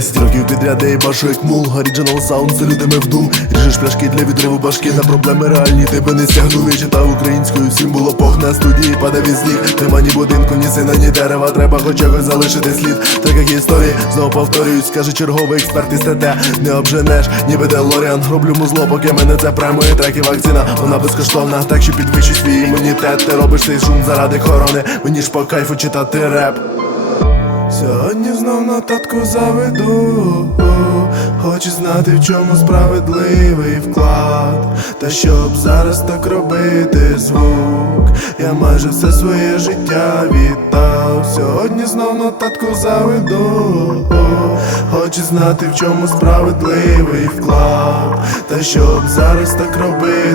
Десять років підряд я башу як мул. Оріджинал саунд з людьми в дум. Ріжеш пляшки для відриву башки На проблеми реальні тебе не стягнули. Читав українською, всім було пох на студії Падав із ніг, нема ні будинку, ні сина, ні дерева Треба хоч якось залишити слід. Так як історії, знову повторююсь Скаже черговий експерт із ТТ. Не обженеш, ніби Делоріан. Роблю музло, поки мене це премує треки вакцина Вона безкоштовна, так що підвищуй свій імунітет. Ти робиш цей шум заради корони. Мені ж по кайфу читати реп Сьогодні знов нотатку заведу. Хочу знати, в чому справедливий вклад. Та щоб зараз так робити звук. Я майже все своє життя віддав. Сьогодні знов нотатку заведу. Хочу знати, в чому справедливий вклад. Та щоб зараз так робити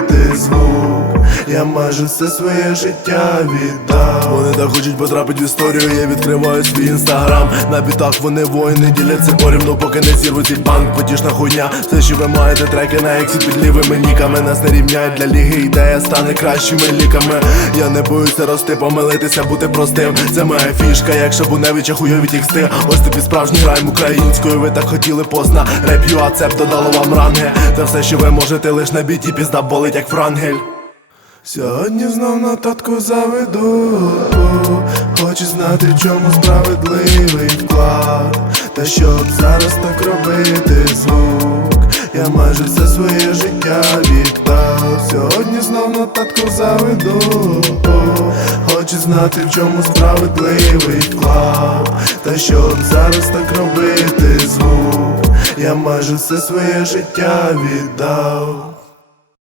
Я майже все своє життя віддав. Вони так хочуть потрапити в історію, я відкриваю свій інстаграм. На бітах вони воїни діляться порівну, поки не зірвуть цей банк, потішна хуйня. Все, що ви маєте треки на ексі під лівими ніками. Нас не рівняють для ліги, ідея стане кращими ліками. Я не боюся рости, помилитися, бути простим. Це моя фішка, як Шабуневича хуйові тексти. Ось тобі справжній райм українською, ви так хотіли позна Реп юа, цепто дало вам ранги. Це все, що ви можете лиш на біті, пізда болить, як франгель Сьогодні знов нотатку заведу. Хочу знати, в чому справедливий вклад. Та щоб зараз так робити звук. Я майже все своє життя віддав. Сьогодні знов нотатку заведу. Хочу знати, в чому справедливий вклад. Та щоб зараз так робити звук. Я майже все своє життя віддав